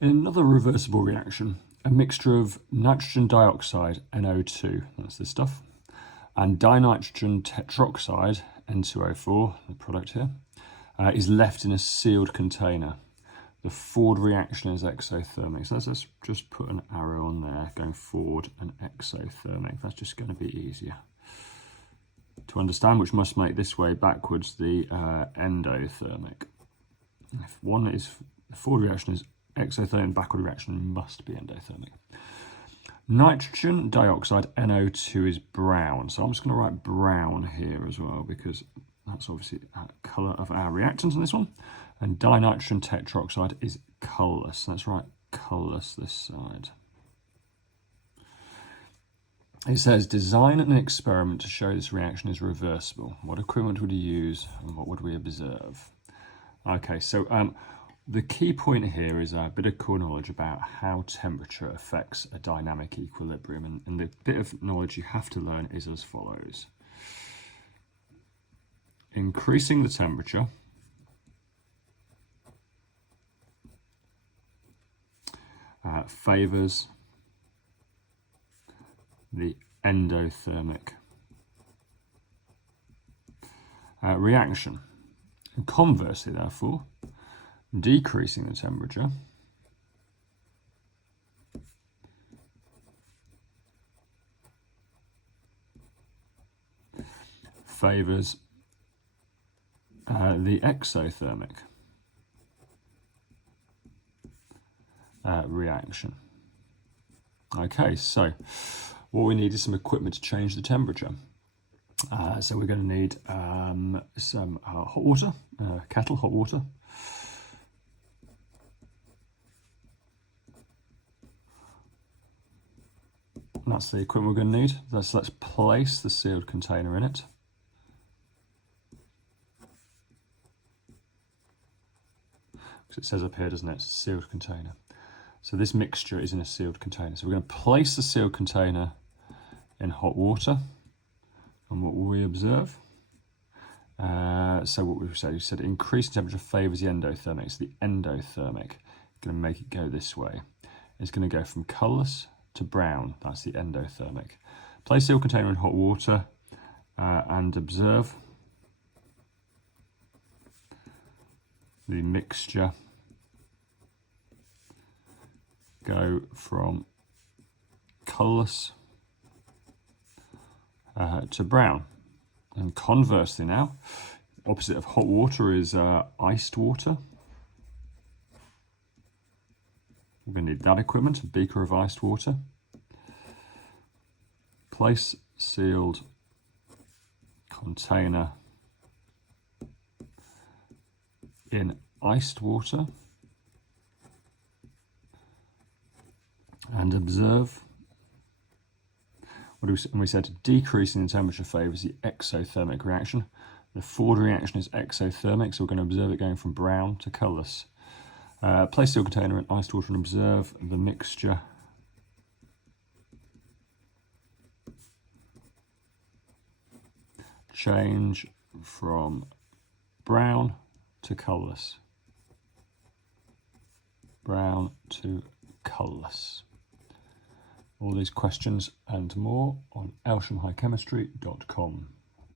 In another reversible reaction, a mixture of nitrogen dioxide, NO2, that's this stuff, and dinitrogen tetroxide, N2O4, the product here, is left in a sealed container. The forward reaction is exothermic. So let's just put an arrow on there going forward and exothermic. That's just going to be easier to understand, which must make this way backwards the endothermic. If one is, the forward reaction is exothermic, backward reaction must be endothermic. Nitrogen dioxide, NO2, is brown. So I'm just going to write brown here as well, because that's obviously the colour of our reactant in this one. And dinitrogen tetroxide is colourless. Let's write colourless this side. It says, design an experiment to show this reaction is reversible. What equipment would you use and what would we observe? Okay, so the key point here is a bit of core knowledge about how temperature affects a dynamic equilibrium. And the bit of knowledge you have to learn is as follows. Increasing the temperature favours the endothermic reaction. And conversely, therefore, decreasing the temperature favours the exothermic reaction. Okay, so what we need is some equipment to change the temperature. So we're going to need some hot water, kettle hot water. That's the equipment we're going to need. Let's place the sealed container in it. Because it says up here, doesn't it? It's a sealed container. So this mixture is in a sealed container. So we're going to place the sealed container in hot water. And what will we observe? So what we said increasing temperature favours the endothermic. So the endothermic, going to make it go this way. It's going to go from colourless to brown. That's the endothermic. Place sealed container in hot water and observe the mixture go from colourless to brown. And conversely now, opposite of hot water is iced water. We're going to need that equipment, a beaker of iced water. Place sealed container in iced water and observe. We said decreasing the temperature favours the exothermic reaction. The forward reaction is exothermic, so we're going to observe it going from brown to colourless. Place sealed container in iced water and observe the mixture change from brown to colourless. Brown to colourless. All these questions and more on elshamhighchemistry.com.